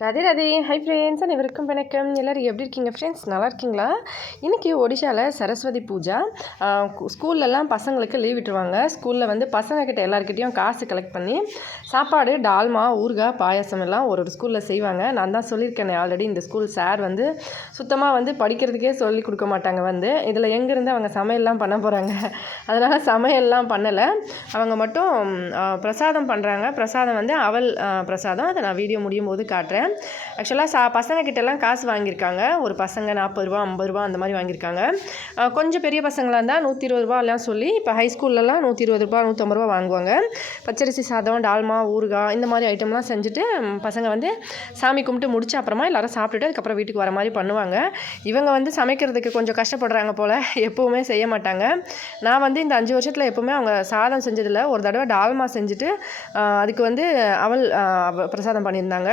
ராதே Radhe. Hi friends, அனைவருக்கும் வணக்கம். எல்லோரும் எப்படி இருக்கீங்க ஃப்ரெண்ட்ஸ்? நல்லா இருக்கீங்களா? இன்றைக்கி ஒடிஷாவில் சரஸ்வதி பூஜா. ஸ்கூல்லலாம் பசங்களுக்கு லீவ் விட்டுருவாங்க. ஸ்கூலில் வந்து பசங்கக்கிட்ட எல்லாருக்கிட்டையும் காசு கலெக்ட் பண்ணி சாப்பாடு, டால்மா, ஊறுகாய், பாயாசம் எல்லாம் ஒரு ஸ்கூலில் செய்வாங்க. நான் தான் சொல்லியிருக்கேன் ஆல்ரெடி. இந்த ஸ்கூல் சார் வந்து சுத்தமாக வந்து படிக்கிறதுக்கே சொல்லி கொடுக்க மாட்டாங்க. வந்து இதில் எங்கேருந்து அவங்க சமையல்லாம் பண்ண போகிறாங்க? அதனால் சமையல்லாம் பண்ணலை. அவங்க மட்டும் பிரசாதம் பண்ணுறாங்க. பிரசாதம் வந்து அவல் பிரசாதம். அதை நான் வீடியோ முடியும் போது காட்டுறேன். ஆக்சுவலாக பசங்கக்கிட்டலாம் காசு வாங்கியிருக்காங்க. ஒரு பசங்க 40 ரூபா 50 ரூபா அந்த மாதிரி வாங்கியிருக்காங்க. கொஞ்சம் பெரிய பசங்களாக இருந்தால் 120 ரூபாலாம் சொல்லி, இப்போ ஹைஸ்கூல்லலாம் 120 ரூபா 150 ரூபா வாங்குவாங்க. பச்சரிசி சாதம், டால்மா, ஊறுகாய் இந்த மாதிரி ஐட்டம்லாம் செஞ்சுட்டு பசங்க வந்து சாமி கும்பிட்டு முடிச்ச அப்புறமா எல்லோரும் சாப்பிட்டுட்டு அதுக்கப்புறம் வீட்டுக்கு வர மாதிரி பண்ணுவாங்க. இவங்க வந்து சமைக்கிறதுக்கு கொஞ்சம் கஷ்டப்படுறாங்க போல். எப்போவுமே செய்ய மாட்டாங்க. நான் வந்து இந்த 5 வருஷத்தில் எப்போவுமே அவங்க சாதம் செஞ்சதில்லை. ஒரு தடவை டால்மா செஞ்சுட்டு அதுக்கு வந்து அவல் பிரசாதம் பண்ணியிருந்தாங்க.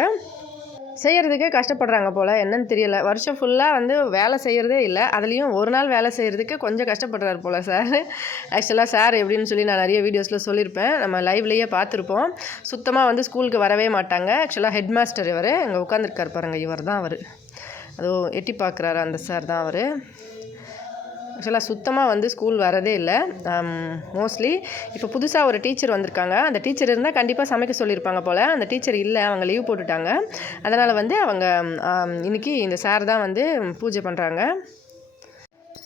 செய்கிறதுக்கே கஷ்டப்படுறாங்க போல், என்னன்னு தெரியல. வருஷம் ஃபுல்லாக வந்து வேலை செய்கிறதே இல்லை. அதுலேயும் ஒரு நாள் வேலை செய்கிறதுக்கு கொஞ்சம் கஷ்டப்படுறாரு போல் சார். ஆக்சுவலாக சார் எப்படின்னு சொல்லி நான் நிறைய வீடியோஸில் சொல்லியிருப்பேன். நம்ம லைவ்லேயே பார்த்துருப்போம். சுத்தமாக வந்து ஸ்கூலுக்கு வரவே மாட்டாங்க. ஆக்சுவலாக ஹெட் மாஸ்டர் இவர். இங்கே உட்காந்துருக்கார் பாருங்கள், இவர் தான் அவர். அதுவும் எட்டி பார்க்குறாரு அந்த சார் தான் அவர். ஆக்சுவலாக சுத்தமாக வந்து ஸ்கூல் வரதே இல்லை. மோஸ்ட்லி இப்போ புதுசாக ஒரு டீச்சர் வந்திருக்காங்க. அந்த டீச்சர் இருந்தால் கண்டிப்பாக சமைக்க சொல்லியிருப்பாங்க போல். அந்த டீச்சர் இல்லை, அவங்க லீவ் போட்டுட்டாங்க. அதனால் வந்து அவங்க இன்றைக்கி இந்த சார் தான் வந்து பூஜை பண்ணுறாங்க.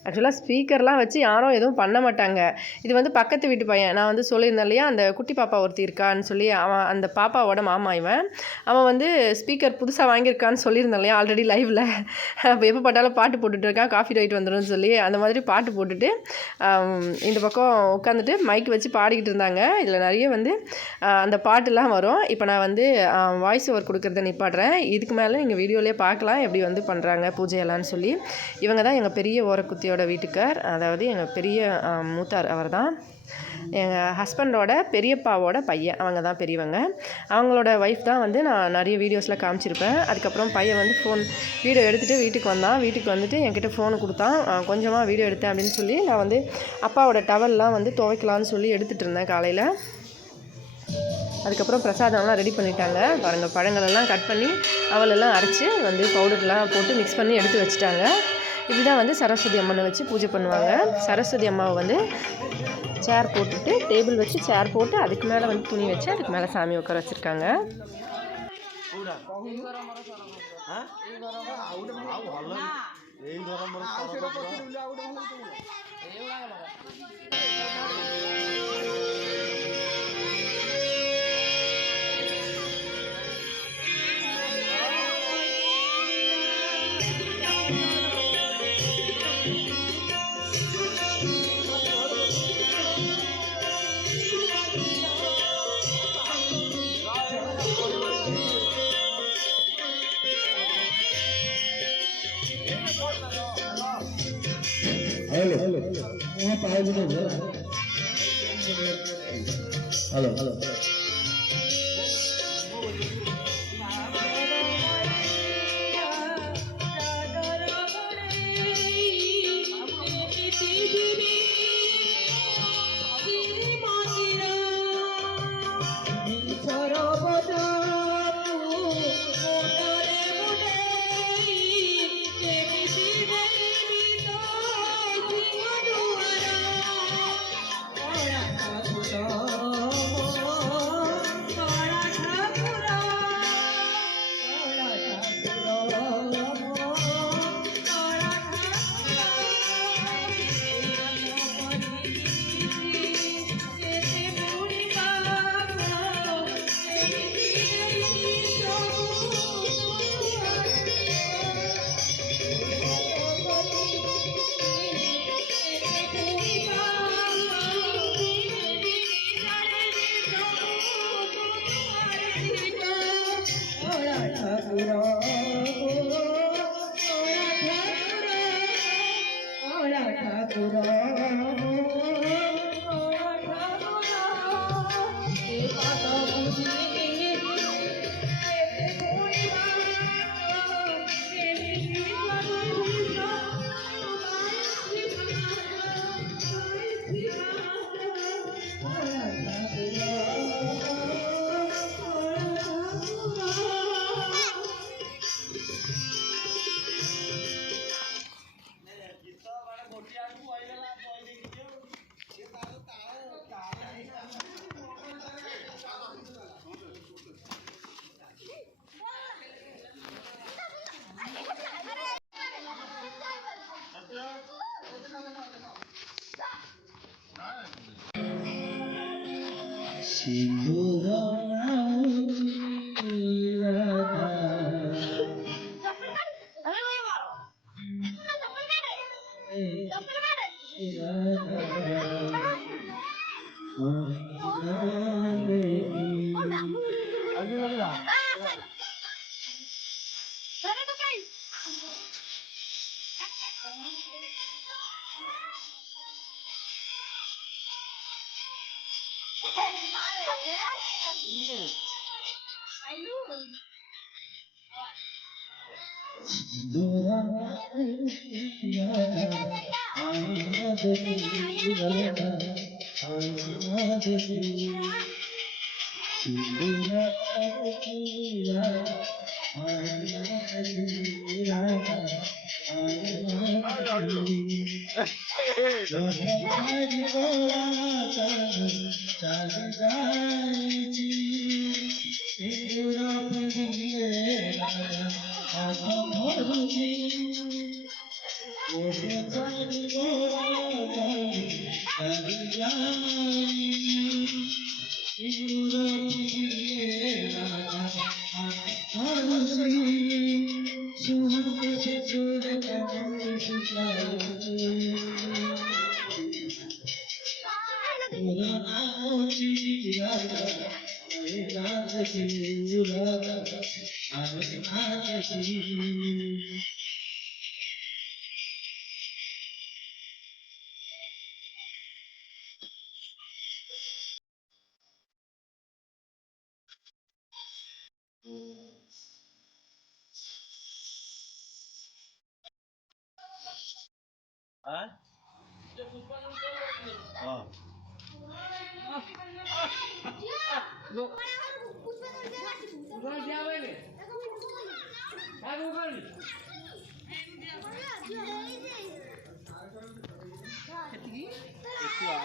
ஆக்சுவலாக ஸ்பீக்கர்லாம் வச்சு யாரும் எதுவும் பண்ண மாட்டாங்க. இது வந்து பக்கத்து வீட்டு பையன். நான் வந்து சொல்லியிருந்தேன் இல்லையா, அந்த குட்டி பாப்பா ஒருத்தி இருக்கான்னு சொல்லி, அவன் அந்த பாப்பாவோட மாமா இவன். அவன் வந்து ஸ்பீக்கர் புதுசாக வாங்கியிருக்கான்னு சொல்லியிருந்தேன் இல்லையா ஆல்ரெடி லைவில். அப்போ எப்போ பாட்டாலும் பாட்டு போட்டுட்டு இருக்கான், காஃபி ரைட் வந்துடும் சொல்லி அந்த மாதிரி பாட்டு போட்டுட்டு இந்த பக்கம் உட்காந்துட்டு மைக் வச்சு பாடிக்கிட்டு இருந்தாங்க. இதில் நிறைய வந்து அந்த பாட்டுலாம் வரும். இப்போ நான் வந்து வாய்ஸ் ஓவர் கொடுக்குறத நிப்பாடுறேன். இதுக்கு மேலே நீங்கள் வீடியோலேயே பார்க்கலாம் எப்படி வந்து பண்ணுறாங்க பூஜையெல்லாம்னு சொல்லி. இவங்க தான் எங்கள் பெரிய ஓரக்குத்தியோட வீட்டுக்கார், அதாவது எங்கள் பெரிய மூத்தார் அவர் தான். எங்கள் ஹஸ்பண்டோட பெரியப்பாவோட பையன், அவங்க தான் பெரியவங்க. அவங்களோட ஒய்ஃப் தான் வந்து நான் நிறைய வீடியோஸில் காமிச்சிருப்பேன். அதுக்கப்புறம் பையன் வந்து வீடியோ எடுத்துகிட்டு வீட்டுக்கு வந்தான். வீட்டுக்கு வந்துட்டு என்கிட்ட ஃபோனு கொடுத்தான். கொஞ்சமாக வீடியோ எடுத்தேன் அப்படின்னு சொல்லி நான் வந்து அப்பாவோட டவல்லாம் வந்து துவைக்கலான்னு சொல்லி எடுத்துகிட்டு இருந்தேன் காலையில். அதுக்கப்புறம் பிரசாதம்லாம் ரெடி பண்ணிட்டாங்க பாருங்கள். பழங்களெல்லாம் கட் பண்ணி அவலெல்லாம் அரைச்சி வந்து பவுடர்லாம் போட்டு மிக்ஸ் பண்ணி எடுத்து வச்சுட்டாங்க. இதுதான் வந்து சரஸ்வதி அம்மனை வச்சு பூஜை பண்ணுவாங்க. சரஸ்வதி அம்மாவை வந்து சேர் போட்டுட்டு, டேபிள் வச்சு சேர் போட்டு அதுக்கு மேலே வந்து துணி வச்சு அதுக்கு மேலே சாமி உட்கார வச்சுருக்காங்க. हेलो हेलो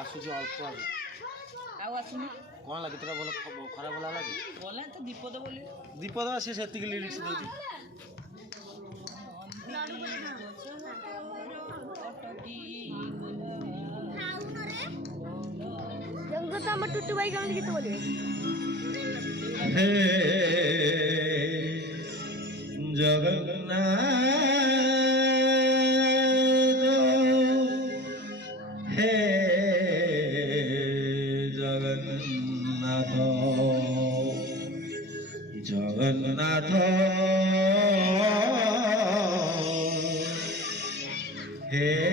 ଆସୁଛି ଅଳ୍ପ ଆଉ ଆସୁନି କ'ଣ ହେଲା କେତେଟା ଭଲ ଖରାପ ଭଲ ହେଲା କି ଗଲା ତ ଦୀପଦ ବୋଲି ଦୀପଦ ସେ ସେତିକି ଲିରିକ୍ସ ଦଉଛି ଆମ ଟୁଟୁ ଭାଇ କେମିତି ଗୀତ ବୋଲିବେ ଜଗନ୍ନାଥ ହେ ଜଗନ୍ନାଥ ଜଗନ୍ନାଥ ହେ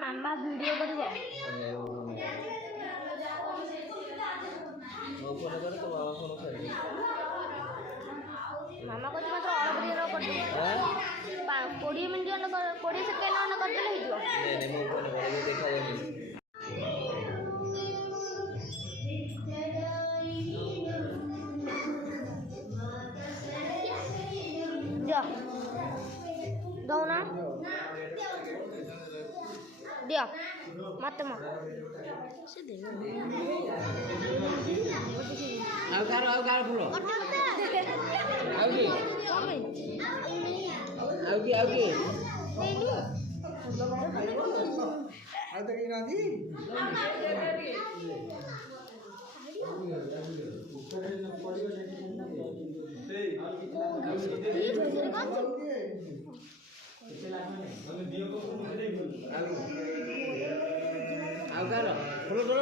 ମାମା ଭିଡ଼ିଓ କରିବ ମୋ ଫୋନ କରେ ତୋ ବାବା ଫୋନ କରେ ମାମା କହୁଛି ମାତ୍ର ଅଳ୍ପ ଦିନ କରିଦେବୁ 20 ମିନିଟ୍ 20 ସେକେଣ୍ଡ କରିଦେଲେ ହେଇଯିବ। ଦିଅ ଦଉନା ଦିଅ ମତେ ମ ସେ ଆଉ କାହାର ଫୁଲ ଆଉ କି ଆଉ କାହାର ଫୁଲ ତୋଳ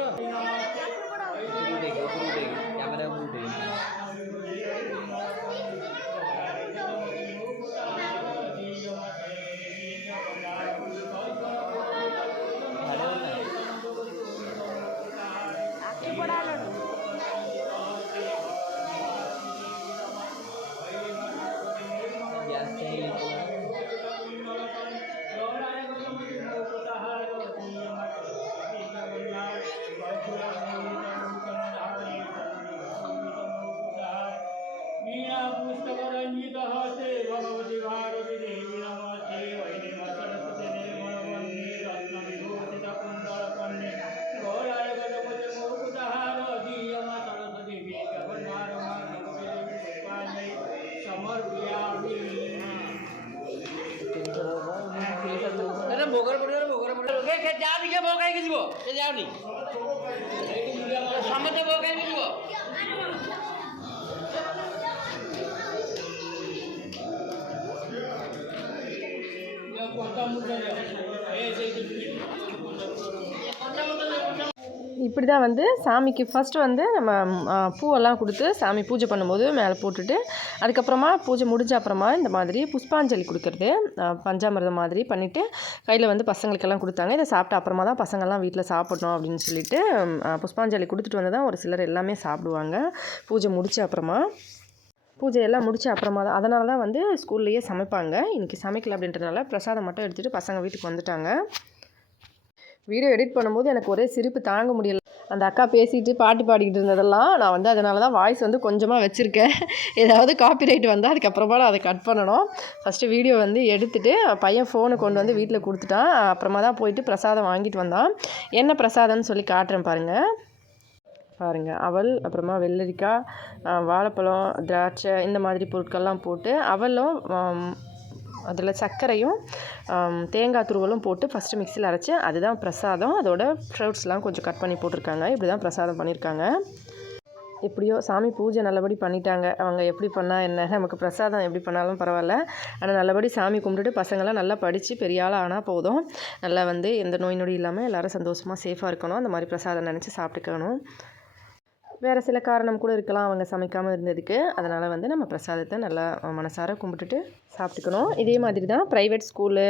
କ୍ୟାମେରା भगवती भारती देवी नमस्ते वैदिक सरस्वती निर्मलवन्दी रत्नविभूषित कुण्डलकन्ये गौराय गजपति मुकुटहार दीयमा सरस्वती वेदवन्मार माधवदेवी समर्पयामि। अरे बोगर के जा दिखे बोगाई के जीवो के जाओनी समझे बोगाई के जीवो இப்படி தான் வந்து சாமிக்கு ஃபஸ்ட்டு வந்து நம்ம பூவெல்லாம் கொடுத்து சாமி பூஜை பண்ணும்போது மேலே போட்டுட்டு அதுக்கப்புறமா பூஜை முடிஞ்ச அப்புறமா இந்த மாதிரி புஷ்பாஞ்சலி கொடுக்குறது பஞ்சாமிர்தம் மாதிரி பண்ணிவிட்டு கையில் வந்து பசங்களுக்கெல்லாம் கொடுத்தாங்க. இதை சாப்பிட்ட அப்புறமா தான் பசங்கள்லாம் வீட்டில் சாப்பிடணும் அப்படின்னு சொல்லிட்டு புஷ்பாஞ்சலி கொடுத்துட்டு வந்து தான் ஒரு சிலர் எல்லாமே சாப்பிடுவாங்க பூஜை முடித்த அப்புறமா. பூஜையெல்லாம் முடித்த அப்புறமா தான், அதனால தான் வந்து ஸ்கூல்லையே சமைப்பாங்க. இன்றைக்கி சமைக்கல அப்படின்றதுனால பிரசாதம் மட்டும் எடுத்துகிட்டு பசங்க வீட்டுக்கு வந்துட்டாங்க. வீடியோ எடிட் பண்ணும்போது எனக்கு ஒரே சிரிப்பு தாங்க முடியல. அந்த அக்கா பேசிட்டு பாட்டு பாடிக்கிட்டு இருந்ததெல்லாம் நான் வந்து அதனால தான் வாய்ஸ் வந்து கொஞ்சமாக வச்சுருக்கேன். ஏதாவது காப்பிரைட் வந்தால் அதுக்கப்புறமா நான் அதை கட் பண்ணணும். ஃபஸ்ட்டு வீடியோ வந்து எடுத்துகிட்டு பையன் ஃபோனை கொண்டு வந்து வீட்டில் கொடுத்துட்டான். அப்புறமா தான் போயிட்டு பிரசாதம் வாங்கிட்டு வந்தான். என்ன பிரசாதம்னு சொல்லி காட்டுறேன் பாருங்கள். அவல், அப்புறமா வெள்ளரிக்காய், வாழைப்பழம், திராட்சை இந்த மாதிரி பொருட்கள்லாம் போட்டு அவலும் அதில் சர்க்கரையும் தேங்காய் துருவலும் போட்டு ஃபஸ்ட்டு மிக்சியில் அரைச்சி அதுதான் பிரசாதம். அதோட ஃப்ரூட்ஸ்லாம் கொஞ்சம் கட் பண்ணி போட்டிருக்காங்க. இப்படி தான் பிரசாதம் பண்ணியிருக்காங்க. எப்படியோ சாமி பூஜை நல்லபடி பண்ணிட்டாங்க. அவங்க எப்படி பண்ணால் என்ன, நமக்கு பிரசாதம் எப்படி பண்ணாலும் பரவாயில்ல. ஆனால் நல்லபடி சாமி கும்பிட்டுட்டு பசங்களாம் நல்லா படித்து பெரிய ஆளாக ஆனால் போதும். நல்லா வந்து எந்த நோய் நொடி இல்லாமல் எல்லோரும் சந்தோஷமாக சேஃபாக இருக்கணும். அந்த மாதிரி பிரசாதம் நினச்சி சாப்பிட்டுக்கணும். வேறு சில காரணம் கூட இருக்கலாம் அவங்க சமைக்காமல் இருந்ததுக்கு. அதனால் வந்து நம்ம பிரசாதத்தை நல்லா மனசார கும்பிட்டுட்டு சாப்பிட்டுக்கணும். இதே மாதிரி தான் ப்ரைவேட் ஸ்கூலு,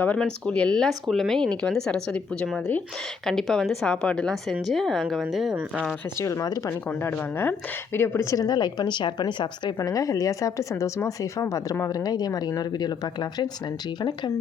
கவர்மெண்ட் ஸ்கூல் எல்லா ஸ்கூல்லுமே இன்றைக்கி வந்து சரஸ்வதி பூஜை மாதிரி கண்டிப்பாக வந்து சாப்பாடுலாம் செஞ்சு அங்கே வந்து ஃபெஸ்டிவல் மாதிரி பண்ணி கொண்டாடுவாங்க. வீடியோ பிடிச்சிருந்தால் லைக் பண்ணி ஷேர் பண்ணி சப்ஸ்கிரைப் பண்ணுங்கள். ஹெல்த்தியாக சாப்பிட்டு சந்தோஷமாக சேஃபாக பத்திரமா வருங்க. இதே மாதிரி இன்னொரு வீடியோவில் பார்க்கலாம் ஃப்ரெண்ட்ஸ். நன்றி, வணக்கம்.